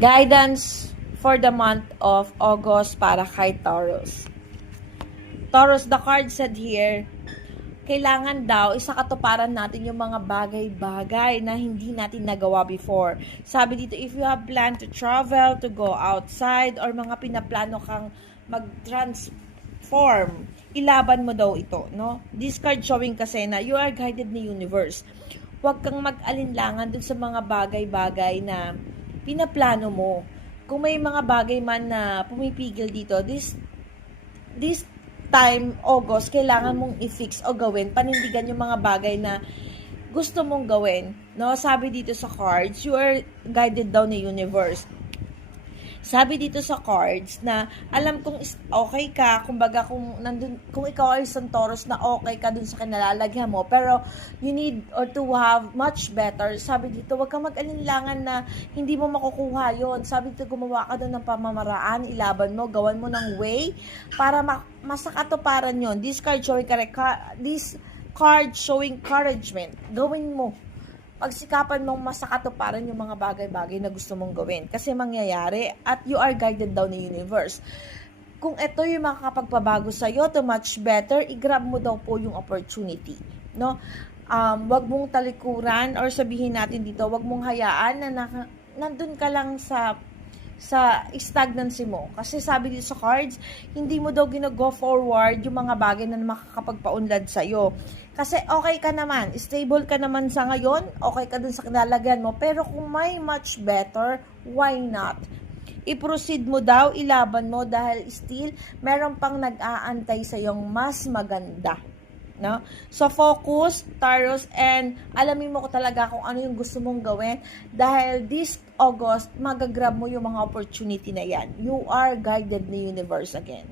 Guidance for the month of August para kay Taurus. Taurus, the card said here, kailangan daw isakatuparan natin yung mga bagay-bagay na hindi natin nagawa before. Sabi dito, if you have planned to travel, to go outside, or mga pinaplano kang mag-transform, ilaban mo daw ito, no? This card showing kasi na you are guided ni universe. Huwag kang mag-alinlangan dun sa mga bagay-bagay na pinaplano mo. Kung may mga bagay man na pumipigil dito, this time, August, kailangan mong i-fix o gawin, panindigan yung mga bagay na gusto mong gawin. No? Sabi dito sa cards, you are guided daw ni universe. Sabi dito sa cards na alam kong okay ka, kumbaga kung ikaw ay isang Taurus na okay ka dun sa kinalalagyan mo, pero you need or to have much better. Sabi dito, wag kang mag-alinlangan na hindi mo makukuha yon. Sabi dito, gumawa ka dun ng pamamaraan, ilaban mo, gawan mo ng way para masakatuparan yon. This card showing encouragement. Gawin mo. Pagsikapan mong masakatuparan yung mga bagay-bagay na gusto mong gawin. Kasi mangyayari at you are guided daw ni universe. Kung ito yung makakapagpabago sa'yo to much better, i-grab mo daw po yung opportunity. No? Wag mong talikuran or sabihin natin dito, wag mong hayaan na nandun ka lang sa stagnancy mo. Kasi sabi dito sa cards, hindi mo daw gina-go forward yung mga bagay na makakapagpaunlad sa'yo. Kasi okay ka naman, stable ka naman sa ngayon, okay ka dun sa kinalagyan mo, pero kung may much better, why not? I-proceed mo daw, ilaban mo dahil still meron pang nag-aantay sa yung mas maganda. No? So focus, Taurus, and alamin mo ko talaga kung ano yung gusto mong gawin dahil this August, magagrab mo yung mga opportunity na yan. You are guided ni universe again.